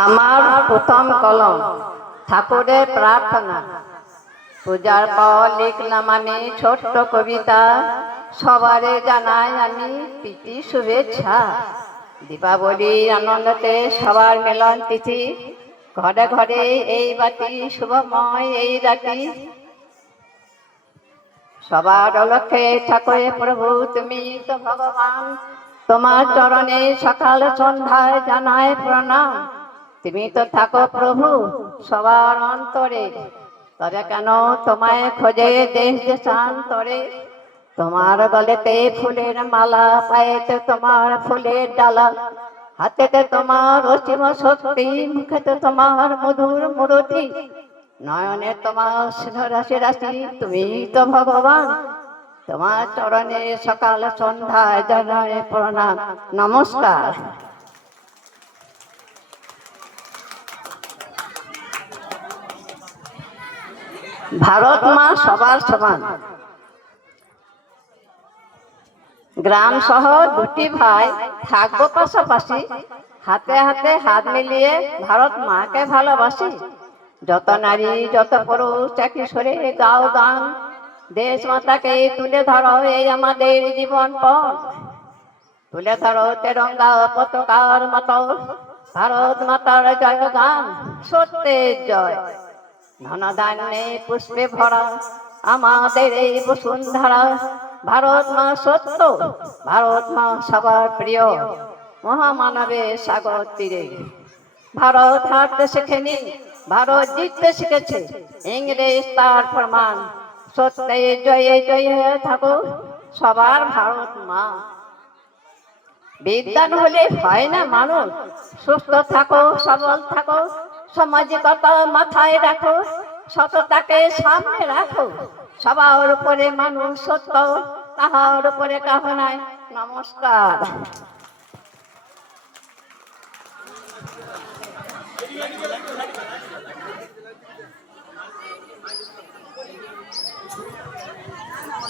আমার প্রথম কলম ঠাকুরের প্রার্থনা। পূজার পর লিখলাম আমি ছোট্ট কবিতা, সবারে জানাই আমি প্রীতি শুভেচ্ছা। দীপাবলির আনন্দতে সবার মিলন তিথি, ঘরে ঘরে এই বাতি শুভময় এই রাতি। সবার লক্ষ্যে ঠাকুরে প্রভু তুমি তো ভগবান, তোমার চরণে সকাল সন্ধ্যায় জানায় প্রণাম। তুমি তো থাকো প্রভু সবার অন্তরে, তবে কেন তোমায় খোঁজে দেশ দেশান্তরে। তোমার গলেতে ফুলের মালা, পায়েতে তোমার ফুলের ডালা, হাতেতে তোমার অসীম শক্তি, মুখেতে তোমার মধুর মূরতি, নয়নে তোমার রাশি রাশি তুমি তো ভগবান। তোমার চরণে সকাল সন্ধ্যায় জানায় প্রণাম। নমস্কার। ভারত মা সবার সমান। গ্রাম শহর দুটি ভাই থাকবো পাশাপাশি, হাতে হাতে হাত মিলিয়ে ভারত মাকে ভালোবাসি। যত নারী যত পুরুষ একই সুরে গাও গান, দেশ মাতাকে তুলে ধরো এই আমাদের জীবন পথ। তুলে ধরো তেরঙ্গা পতাকার মতো ভারত মাতার জয় গান, সত্যের জয়। ধনধান্যে পুষ্পে ভরা আমাদের এই বসুন্ধরা, ভারত মা সত্য, ভারত মা সবার প্রিয়, মহামানবের সাগর তীরে। ভারত হারতে শেখেনি, ভারত জিততে শিখেছে, ইংরেজ তার প্রমাণ। সত্যে জয়ে জয়ে থাকো সবার ভারত মা। বিজ্ঞান হলে হয় না মানুষ, সুস্থ থাকো সবল থাকো, সামাজিকতা মাথায় রাখো, সততাকে সামনে রাখো। সবার উপরে মানুষ সত্য, তাহার উপরে কাহ নাই। নমস্কার।